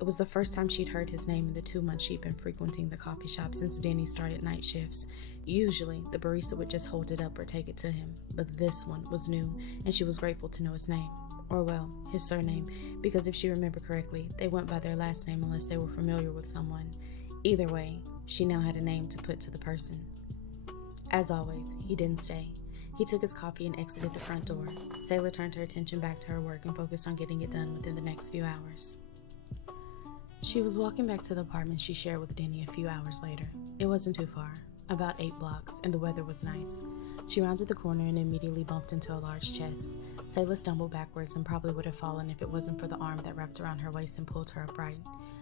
It was the first time she'd heard his name in the 2 months she'd been frequenting the coffee shop since Denny started night shifts. Usually, the barista would just hold it up or take it to him, but this one was new, and she was grateful to know his name. Or well, his surname, because if she remembered correctly, they went by their last name unless they were familiar with someone. Either way, she now had a name to put to the person. As always, he didn't stay. He took his coffee and exited the front door. Sayla turned her attention back to her work and focused on getting it done within the next few hours. She was walking back to the apartment she shared with Denny a few hours later. It wasn't too far, about 8 blocks, and the weather was nice. She rounded the corner and immediately bumped into a large chest. Sayla stumbled backwards and probably would have fallen if it wasn't for the arm that wrapped around her waist and pulled her upright.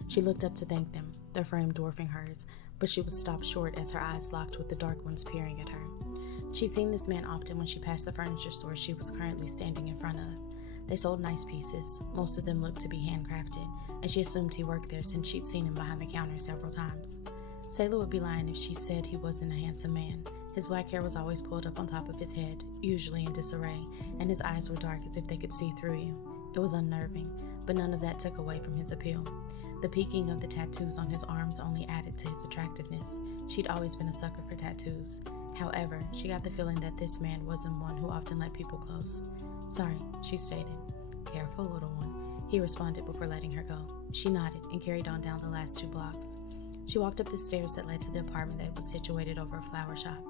She looked up to thank them, their frame dwarfing hers, but she was stopped short as her eyes locked with the dark ones peering at her. She'd seen this man often when she passed the furniture store she was currently standing in front of. They sold nice pieces. Most of them looked to be handcrafted, and she assumed he worked there since she'd seen him behind the counter several times. Sayla would be lying if she said he wasn't a handsome man. His black hair was always pulled up on top of his head, usually in disarray, and his eyes were dark as if they could see through you. It was unnerving, but none of that took away from his appeal. The peeking of the tattoos on his arms only added to his attractiveness. She'd always been a sucker for tattoos. However, she got the feeling that this man wasn't one who often let people close. "Sorry," she stated. "Careful, little one," he responded before letting her go. She nodded and carried on down the last 2 blocks. She walked up the stairs that led to the apartment that was situated over a flower shop.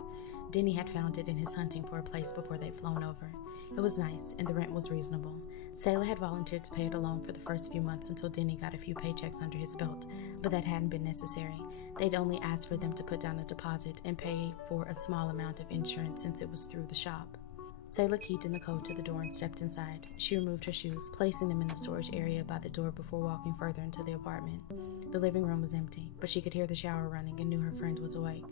Denny had found it in his hunting for a place before they'd flown over. It was nice, and the rent was reasonable. Sayla had volunteered to pay it alone for the first few months until Denny got a few paychecks under his belt, but that hadn't been necessary. They'd only asked for them to put down a deposit and pay for a small amount of insurance since it was through the shop. Sayla keyed in the code to the door and stepped inside. She removed her shoes, placing them in the storage area by the door before walking further into the apartment. The living room was empty, but she could hear the shower running and knew her friend was awake.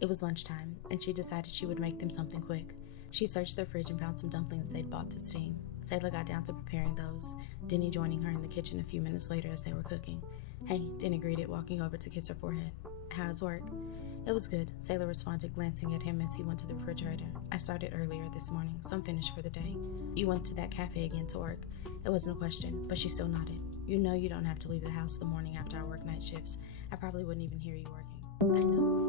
It was lunchtime, and she decided she would make them something quick. She searched their fridge and found some dumplings they'd bought to steam. Sayla got down to preparing those, Denny joining her in the kitchen a few minutes later as they were cooking. "Hey," Denny greeted, walking over to kiss her forehead. "How's work?" "It was good," Sayla responded, glancing at him as he went to the refrigerator. "I started earlier this morning, so I'm finished for the day." "You went to that cafe again to work?" It wasn't a question, but she still nodded. "You know you don't have to leave the house the morning after I work night shifts. I probably wouldn't even hear you working." "I know."